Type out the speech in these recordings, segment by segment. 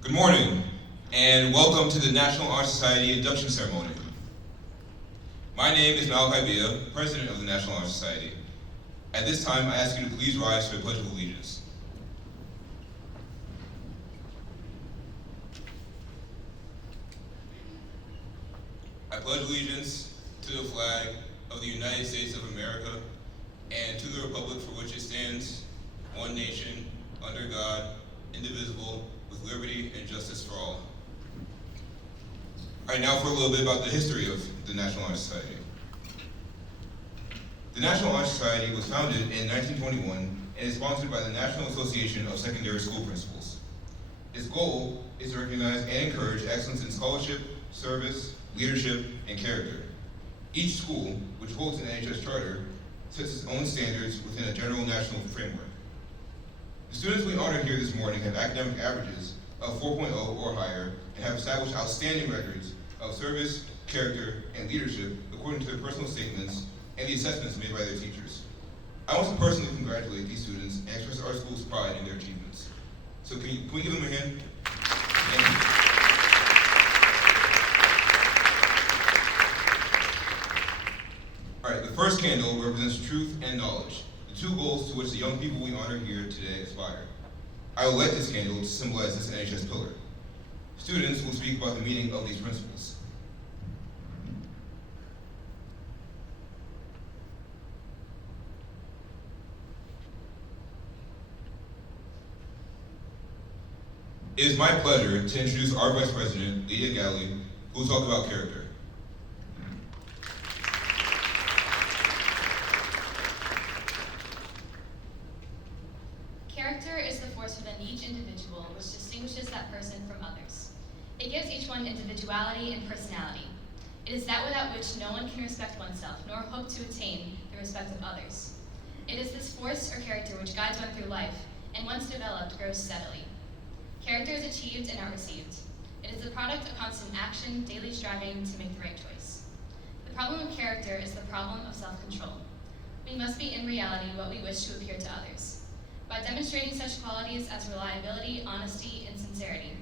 Good morning, and welcome to the National Honor Society Induction Ceremony. My name is Malachi Bia, President of the National Honor Society. At this time, I ask you to please rise for the Pledge of Allegiance. I pledge allegiance to the flag of the United States of America and to the republic for which it stands, one nation, under God, indivisible, with liberty and justice for all. All right, now for a little bit about the history of the National Honor Society. The National Honor Society was founded in 1921 and is sponsored by the National Association of Secondary School Principals. Its goal is to recognize and encourage excellence in scholarship, service, leadership, and character. Each school, which holds an NHS charter, sets its own standards within a general national framework. The students we honor here this morning have academic averages of 4.0 or higher and have established outstanding records of service, character, and leadership according to their personal statements and the assessments made by their teachers. I want to personally congratulate these students and express our school's pride in their achievements. So can we give them a hand? Thank you. All right, the first candle represents truth and knowledge, the two goals to which the young people we honor here today aspire. I will light this candle to symbolize this NHS pillar. Students will speak about the meaning of these principles. It is my pleasure to introduce our Vice President, Leah Galley, who will talk about character. Character is the force within each individual which distinguishes that person from others. It gives each one individuality and personality. It is that without which no one can respect oneself, nor hope to attain the respect of others. It is this force or character which guides one through life, and once developed, grows steadily. Character is achieved and not received. It is the product of constant action, daily striving to make the right choice. The problem of character is the problem of self-control. We must be in reality what we wish to appear to others. By demonstrating such qualities as reliability, honesty, and sincerity,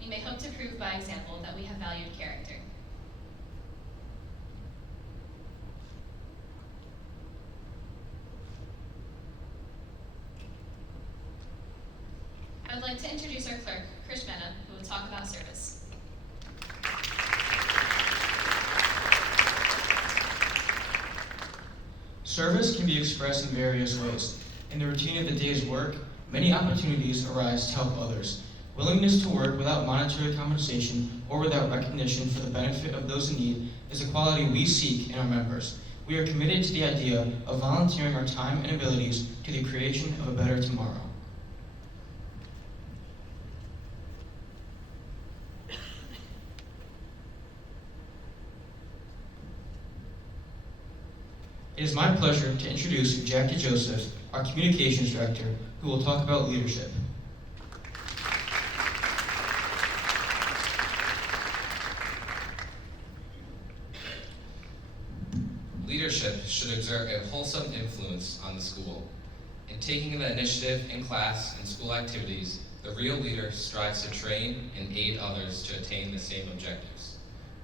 we may hope to prove by example that we have valued character. I would like to introduce our clerk, Krish Mehta, who will talk about service. Service can be expressed in various ways. In the routine of the day's work, many opportunities arise to help others. Willingness to work without monetary compensation or without recognition for the benefit of those in need is a quality we seek in our members. We are committed to the idea of volunteering our time and abilities to the creation of a better tomorrow. It is my pleasure to introduce Jackie Joseph, our Communications Director, who will talk about leadership. Leadership should exert a wholesome influence on the school. In taking the initiative in class and school activities, the real leader strives to train and aid others to attain the same objectives.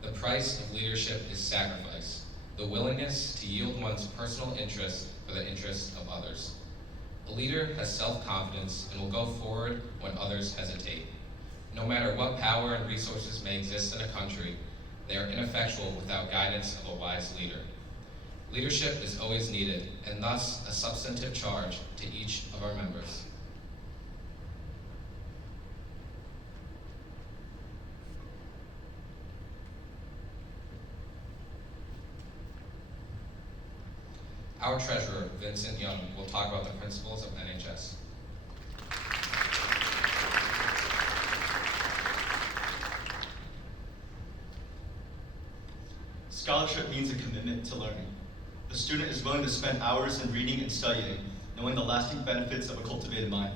The price of leadership is sacrifice, the willingness to yield one's personal interests for the interests of others. A leader has self-confidence and will go forward when others hesitate. No matter what power and resources may exist in a country, they are ineffectual without guidance of a wise leader. Leadership is always needed, and thus a substantive charge to each of our members. Our treasurer, Vincent Young, will talk about the principles of NHS. Scholarship means a commitment to learning. The student is willing to spend hours in reading and studying, knowing the lasting benefits of a cultivated mind.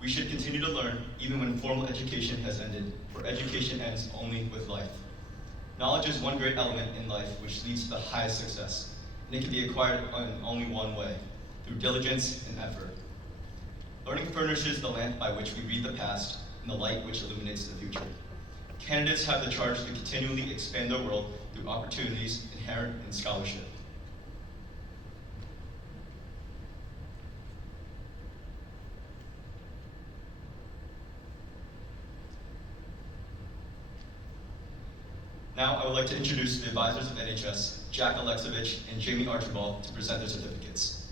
We should continue to learn even when formal education has ended, for education ends only with life. Knowledge is one great element in life which leads to the highest success. And it can be acquired in only one way, through diligence and effort. Learning furnishes the lamp by which we read the past, and the light which illuminates the future. Candidates have the charge to continually expand their world through opportunities inherent in scholarship. Now I would like to introduce the advisors of NHS, Jack Alexovich and Jamie Archibald, to present their certificates.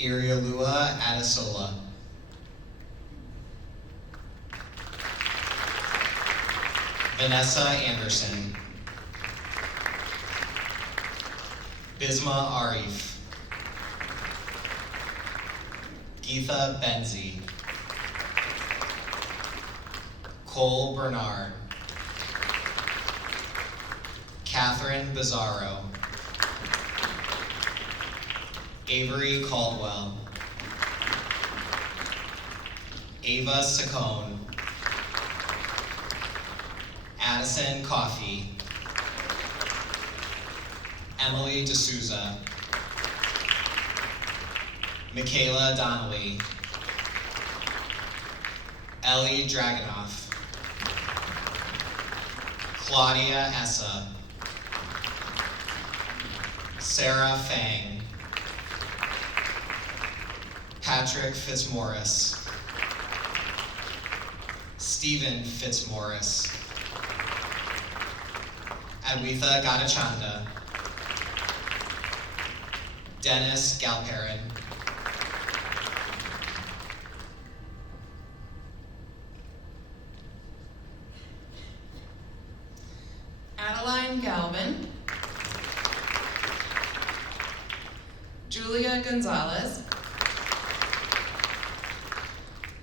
Irialua Adesola. Vanessa Anderson. Bisma Arif. Geetha Benzi. Cole Bernard. Catherine Bizarro. Avery Caldwell. Ava Saccone. Addison Coffey. Emily D'Souza. Michaela Donnelly. Ellie Dragonoff. Claudia Essa. Sarah Fang. Patrick Fitzmaurice. Stephen Fitzmaurice. Adwitha Gadachanda. Dennis Galperin. Adeline Galvin. Julia Gonzalez.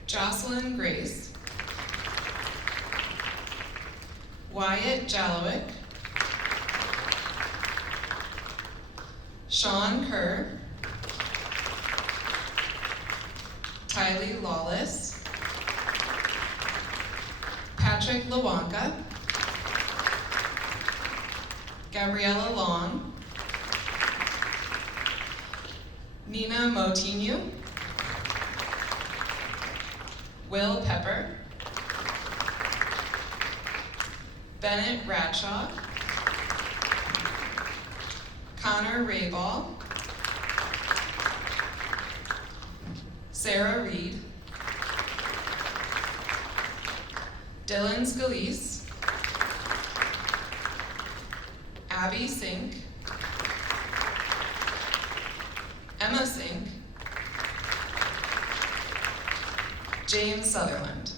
Jocelyn Grace. Wyatt Jalowick. Sean Kerr. Tylee Lawless. Patrick Lewanka. Gabriella Long. Nina Motinu. Will Pepper. Bennett Bradshaw. Connor Rayball. Sarah Reed. Dylan Scalise. Abby Sink. Emma Sink. James Sutherland.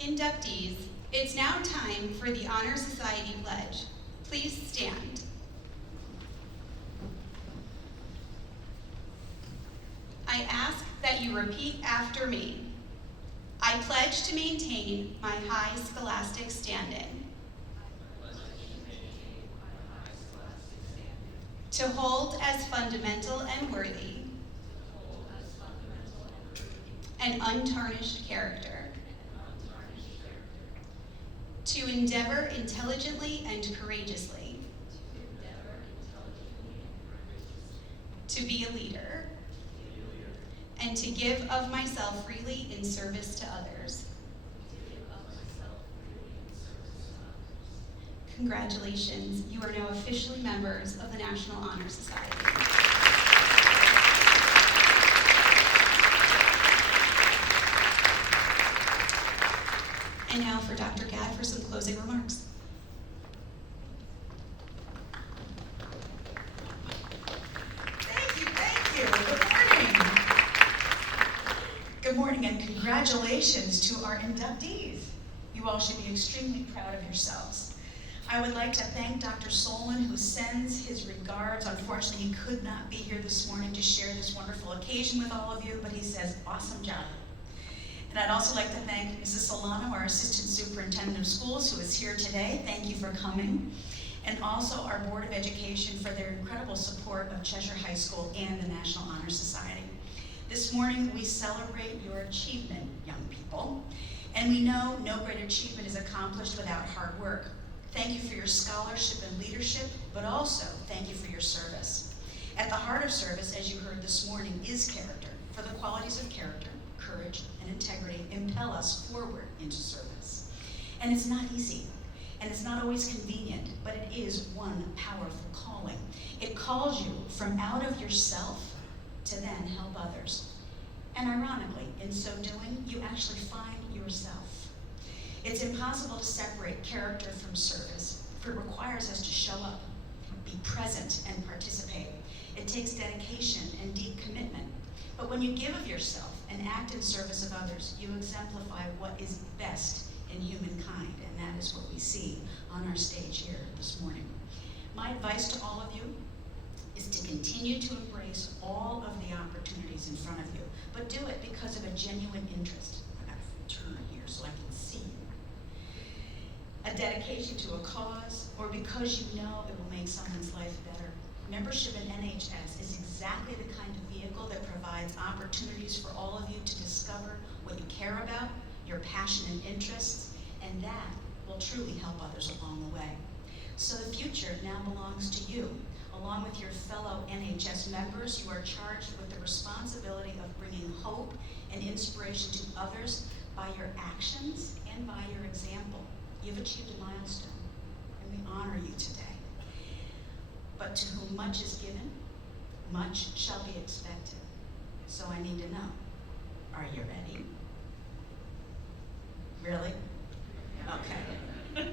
Inductees, it's now time for the Honor Society Pledge. Please stand. I ask that you repeat after me. I pledge to maintain my high scholastic standing. To hold as fundamental and worthy an untarnished character. To endeavor intelligently and courageously. To be a leader. And to give of myself freely in service to others. Congratulations, you are now officially members of the National Honor Society. And now for Dr. Gadd for some closing remarks. Thank you. Good morning. Good morning and congratulations to our inductees. You all should be extremely proud of yourselves. I would like to thank Dr. Solon, who sends his regards. Unfortunately, he could not be here this morning to share this wonderful occasion with all of you, but he says, awesome job. And I'd also like to thank Mrs. Solano, our Assistant Superintendent of Schools, who is here today. Thank you for coming. And also our Board of Education for their incredible support of Cheshire High School and the National Honor Society. This morning, we celebrate your achievement, young people. And we know no great achievement is accomplished without hard work. Thank you for your scholarship and leadership, but also thank you for your service. At the heart of service, as you heard this morning, is character. For the qualities of character, courage, and integrity impel us forward into service. And it's not easy, and it's not always convenient, but it is one powerful calling. It calls you from out of yourself to then help others. And ironically, in so doing, you actually find yourself. It's impossible to separate character from service, for it requires us to show up, be present, and participate. It takes dedication and deep commitment. But when you give of yourself and act in service of others, you exemplify what is best in humankind, and that is what we see on our stage here this morning. My advice to all of you is to continue to embrace all of the opportunities in front of you, but do it because of a genuine interest. I gotta turn here so I can see you. A dedication to a cause, or because you know it will make someone's life better. Membership in NHS is exactly the kind of vehicle that provides opportunities for all of you to discover what you care about, your passion and interests, and that will truly help others along the way. So the future now belongs to you. Along with your fellow NHS members, you are charged with the responsibility of bringing hope and inspiration to others by your actions and by your example. You've achieved a milestone, and we honor you today. But to whom much is given, much shall be expected. So I need to know, are you ready? Really? Okay.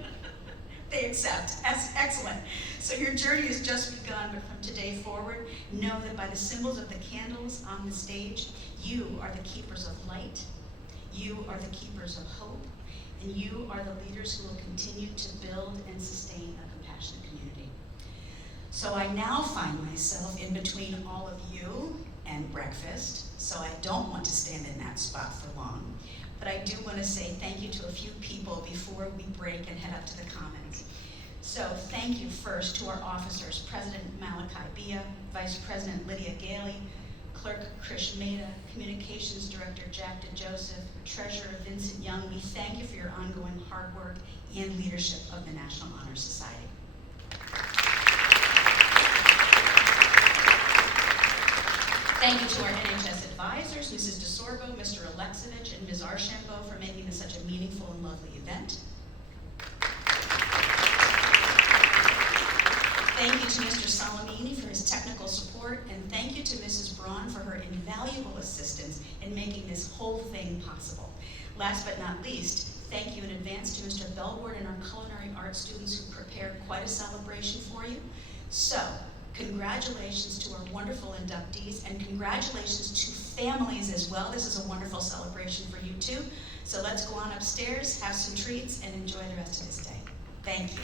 They accept. Excellent. So your journey has just begun, but from today forward, know that by the symbols of the candles on the stage, you are the keepers of light, you are the keepers of hope, and you are the leaders who will continue to build and sustain a compassionate community. So I now find myself in between all of you and breakfast, so I don't want to stand in that spot for long. But I do want to say thank you to a few people before we break and head up to the Commons. So thank you first to our officers, President Malachi Bia, Vice President Lydia Gailey, Clerk Krish Mehta, Communications Director Jack DeJoseph, Treasurer Vincent Young. We thank you for your ongoing hard work and leadership of the National Honor Society. Thank you to our NHS advisors, Mrs. DeSorbo, Mr. Alexevich, and Ms. Archambault for making this such a meaningful and lovely event. Thank you to Mr. Salamini for his technical support, and thank you to Mrs. Braun for her invaluable assistance in making this whole thing possible. Last but not least, thank you in advance to Mr. Bellward and our culinary arts students who prepared quite a celebration for you. So, congratulations to our wonderful inductees, and congratulations to families as well. This is a wonderful celebration for you too. So let's go on upstairs, have some treats, and enjoy the rest of this day. Thank you.